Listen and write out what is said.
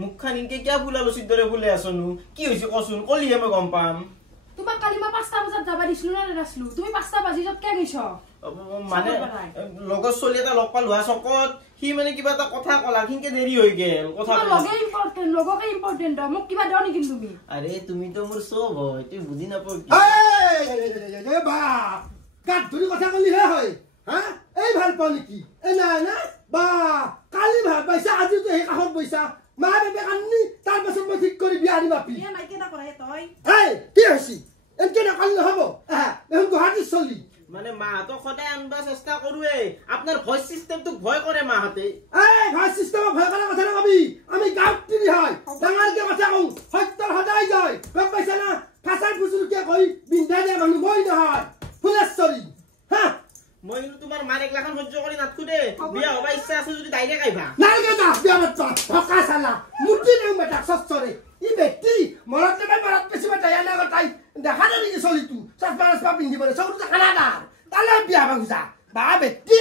মুখখান ইনকে কিয়া ফুলা লুচিৰ দৰে ফুলে আছনো কি হৈছে কচোন কলিহে মই গম পাম তোমাক কালি মই 5টা বজাত যাবা দিছলো না নাছলো তুমি 5টা বাজি যত কে গৈছ মানে লগৰ চলি এটা লগ পালো চকত সি মানে কিবা এটা কথা কলা কিনকে দেৰি হৈ গেল কথা লগে ইম্পৰ্টেন্ট লগকে ইম্পৰ্টেন্ট মোক কিবা দিও নেকি তুমি আৰে তুমি তো মোৰ সব হয় তুই বুজি নাপাও কি এ বা কাট ধৰি কথা কলি হে হয় হা এই ভাল পাও নেকি এ নাই না বা কালি ভাল পাইছা আজি তো এই কাহত বইছা মা বেবে কান্নি তাৰ পাছত মই ঠিক কৰি বিয়া দিম আপি এ মাইকে না কৰে তই এই কি হৈছি এনকে না কালি হ'ব এখন গুৱাহাটী চলি মানে মাহাতো সদায় আনবা চেষ্টা কৰোৱে আপোনাৰ ভয়েস সিস্টেমটো ভয় কৰে মাহাতে এই ভয়েস সিস্টেম ভয় কৰা কথা নকবি আমি গাঁৱত তিৰি হয় ডাঙৰকে কথা কওঁ সত্যৰ সদায় যায় গম পাইছা না ফাসাৰ ফুসুৰকে কৈ বিন্ধা দে মানুহ মই নহয় ফুলেশ্বৰী হা মই কিন্তু তোমাৰ মাৰ একলাখান সহ্য কৰি নাথকো দে বিয়া হবা ইচ্ছা আছে যদি ডাইৰেক্ট আইবা নালগে না বিয়া বাচ্চা ফকা সালা মুটি নেও বেটা সচ্চৰে ই বেটি মৰতে মাৰত পেছি বেটা ইয়ানা গতাই দেখা দে নেকি চলি তু চশমা পিন্ধিবলে চকুটো খানা দা তালে বিয়া বাগুজা বা বেটি